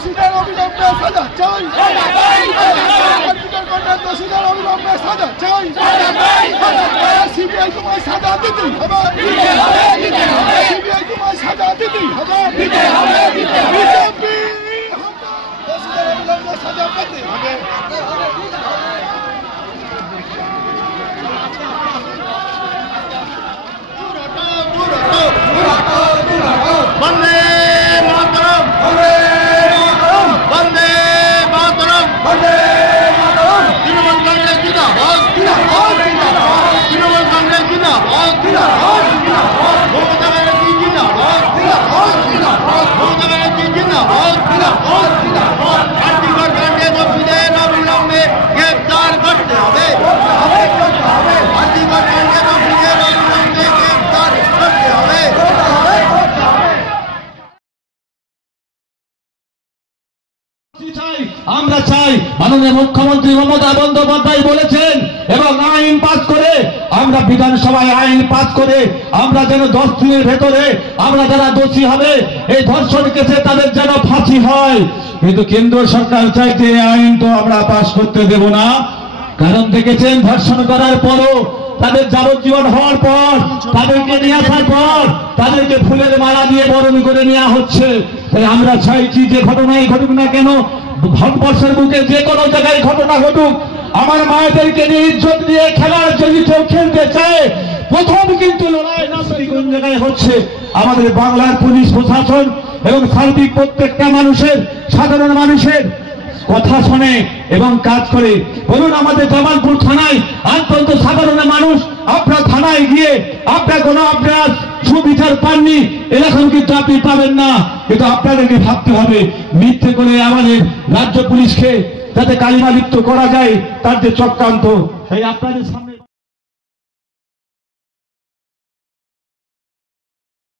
দোষীদের অবিলম্বে সাজা চাই, দোষীদের অবিলম্বে সাজা চাই, সিবিআই তোমায় সাজা দিতেই হবে, সিবিআই তোমায় সাজা দিতেই হবে, বিজেপি দোষীদের অবিলম্বে সাজা পেতে হবে। বন্দে মাতরম, বন্দে মাতরম, তৃণমূল কংগ্রেস জিন্দাবাদ, তৃণমূল কংগ্রেস জিন্দাবাদ, মমতা ব্যানার্জি জিন্দাবাদ, মমতা ব্যানার্জি জিন্দাবাদ। আর্থিক কাণ্ডে দোষীদের অবিলম্বে গ্রেপ্তার করতে হবে, আর্থিক কাণ্ডে দোষীদের অবিলম্বে গ্রেপ্তার করতে হবে। আমরা চাই মাননীয় মুখ্যমন্ত্রী মমতা বন্দ্যোপাধ্যায় বলেছেন এবং আইন পাস করে আমরা বিধানসভায় আইন পাস করে আমরা যেন 10 দিনের ভেতরে আমরা যারা দোষী হবে এই ধর্ষণ কেসে তাদের যেন ফাঁসি হয়। কিন্তু কেন্দ্র সরকার চাইতে আইন তো আমরা পাস করতে দেব না, কারণ দেখেছেন ধর্ষণ করার পরও তাদের যাবজ্জীবন হওয়ার পর তাদেরকে নিয়ে আসার পর তাদেরকে ফুলের মালা দিয়ে বরণ করে নেওয়া হচ্ছে। তাই আমরা চাইছি যে ঘটনাই ঘটুক না কেন, ভারতবর্ষের বুকে যে কোনো জায়গায় ঘটনা ঘটুক, আমার মায়েদেরকে নিয়ে ইজ্জত দিয়ে খেলার যদি কেউ খেলতে চায় প্রথম কিন্তু লড়াই কোন জায়গায় হচ্ছে আমাদের বাংলার পুলিশ প্রশাসন এবং সার্বিক প্রত্যেকটা মানুষের সাধারণ মানুষের কথা শোনে এবং কাজ করে। বলুন আমাদের জামালপুর থানায় অত্যন্ত সাধারণ মানুষ, আপনার থানায় গিয়ে আপনার কোনো আপনার সুবিচার পাননি এরকম কিন্তু আপনি পাবেন না, কিন্তু আপনাদেরকে ভাবতে হবে মিথ্যে করে আমাদের রাজ্য পুলিশকে যাতে কালিমালিপ্ত করা যায় তার যে চক্রান্ত, সেই আপনাদের সামনে